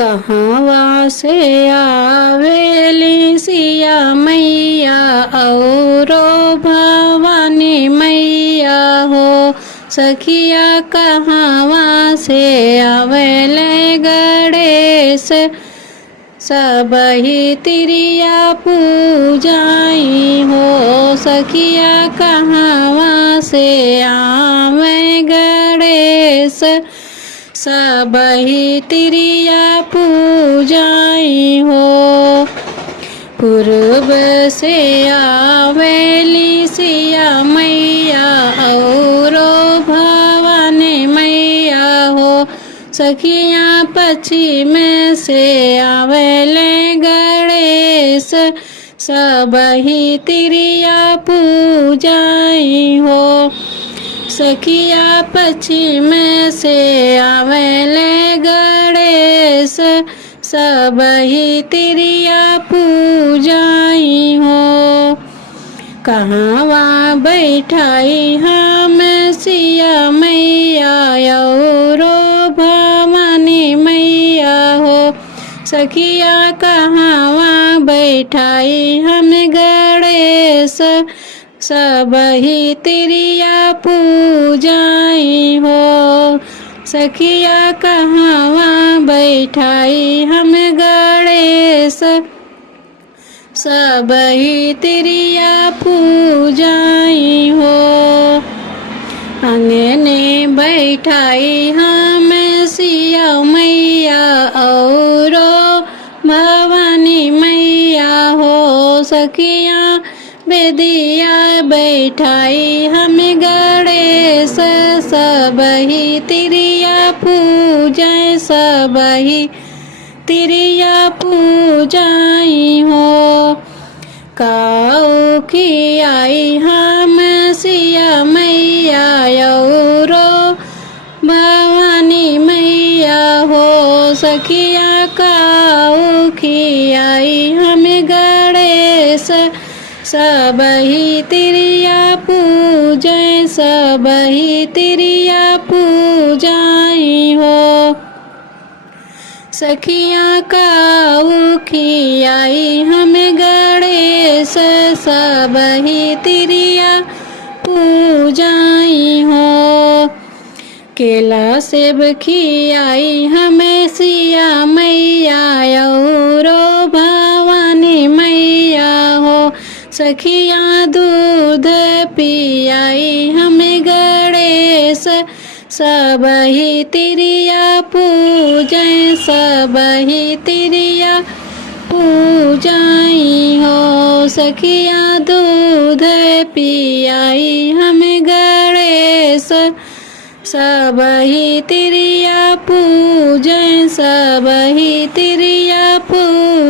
कहवा से आवेली सिया मैया औरो भवानी मैया हो। सखिया कहवा से आवेले गणेश सबही तिरिया पूजाई हो। सखिया कहवा से आवे गणेश सबही तिरिया पूजाई हो। पूर्व से आवेली सिया मैया औरो भवानी मैया हो। सखियाँ पश्चिम से आवेले गणेश सबही तिरिया पूजाई हो। सखिया पश्चिम से आवेले गणेश सबही तिरिया पूजाई हो। कहवा बैठाई हम सिया मैया औरो भवानी मैया हो। सखिया कहवा बैठाई हम गणेश सबही तिरिया पूजाई हो। सखिया कहवा बैठाई हम गणेश सबही तिरिया पूजाई हो। अंगने बैठाई हम सिया मैया औरो भवानी मैया हो। सखिया बेदिया बैठाई हम गणेश सबही तिरिया पूजाई सबही तिरिया पूजाई हो। काऊ की आई हम सिया मैया औरो भवानी मैया हो। सखिया काऊ की आई हम गणेश सबही तिरिया पूजाई सबही तिरिया पूजाई हो। सखियाँ काऊ की आई हम गणेश सबही तिरिया पूजाई हो। केला सेब खियाई हमें सिया मैया औरो भवानी मैया हो। सखियाँ दूध पियाई हमें गणेश सबही तिरिया पूजाई सबही तिरिया पूजाई हो। सखियाँ दूध पियाई हमें गणेश सबही तिरिया पूजाई सबही तिरिया पूजाई।